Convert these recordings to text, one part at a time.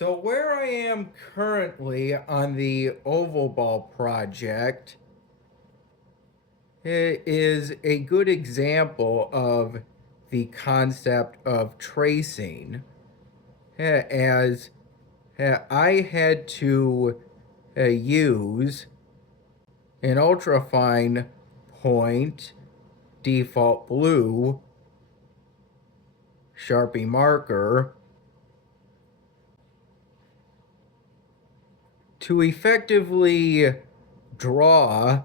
So where I am currently on the oval ball project is a good example of the concept of tracing, as I had to use an ultrafine point default blue Sharpie marker to effectively draw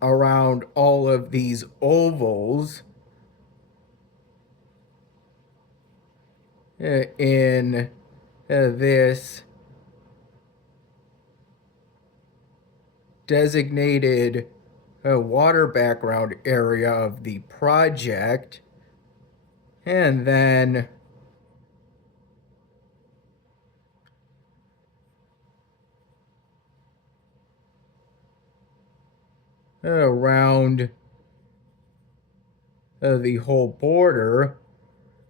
around all of these ovals in this designated water background area of the project, and then around the whole border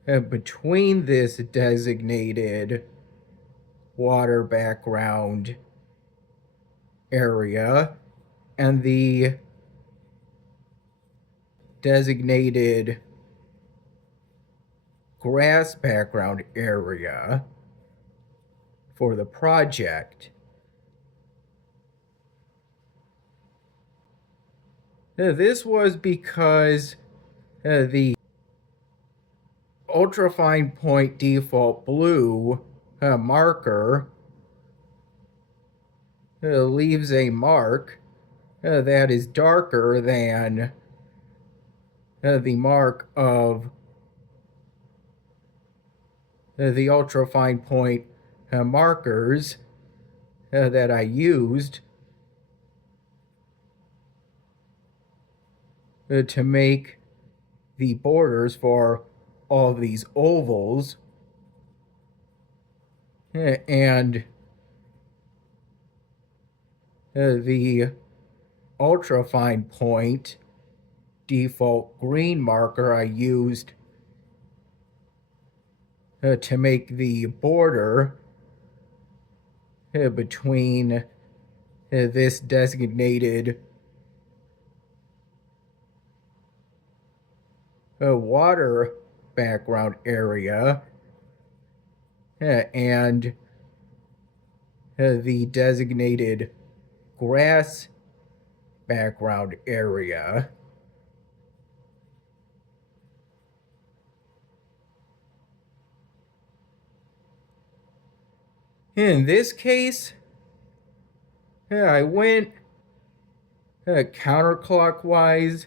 between this designated water background area and the designated grass background area for the project. This was because the ultrafine point default blue marker leaves a mark that is darker than the mark of the ultrafine point markers that I used to make the borders for all of these ovals, and the ultrafine point default green marker I used to make the border between this designated water background area and the designated grass background area. In this case, I went counterclockwise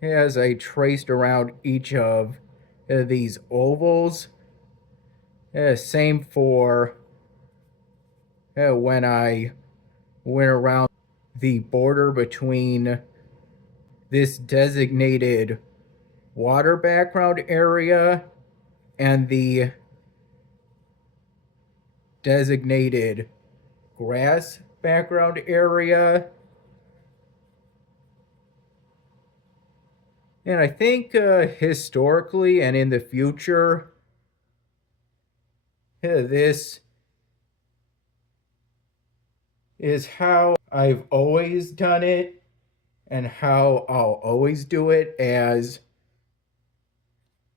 as I traced around each of these ovals. Same for when I went around the border between this designated water background area and the designated grass background area. And I think historically and in the future, this is how I've always done it and how I'll always do it, as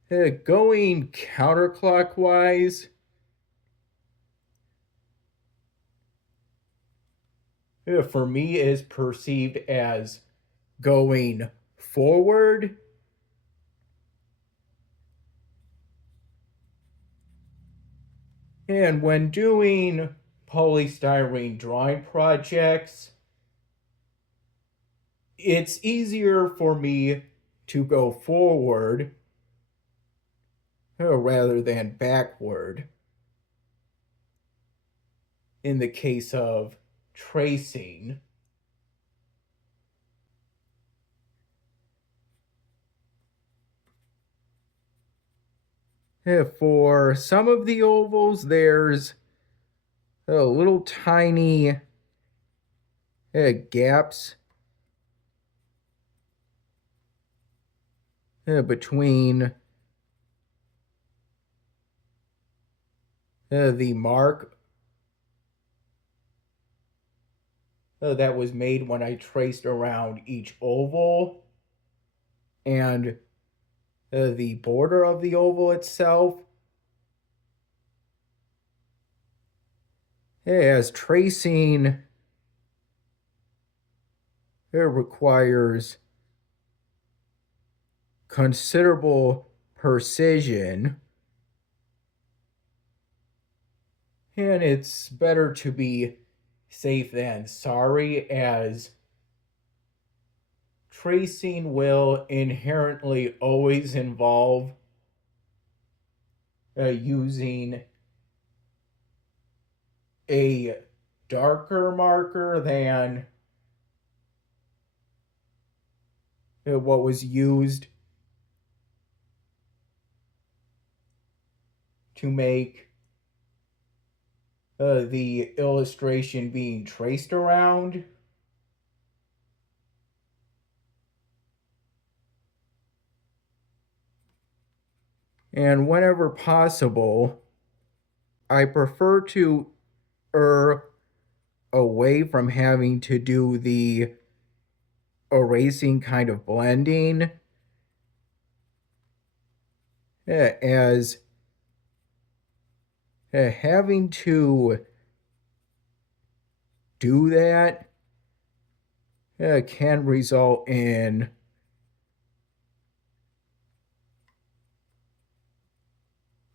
going counterclockwise for me is perceived as going forward. And when doing polystyrene drawing projects, it's easier for me to go forward rather than backward in the case of tracing. For some of the ovals, there's little tiny gaps between the mark that was made when I traced around each oval and the border of the oval itself. As tracing it requires considerable precision, and it's better to be safe than sorry, as tracing will inherently always involve using a darker marker than what was used to make the illustration being traced around. And whenever possible, I prefer to err away from having to do the erasing kind of blending, as having to do that can result in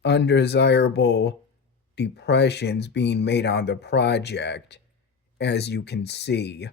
undesirable depressions being made on the project, as you can see.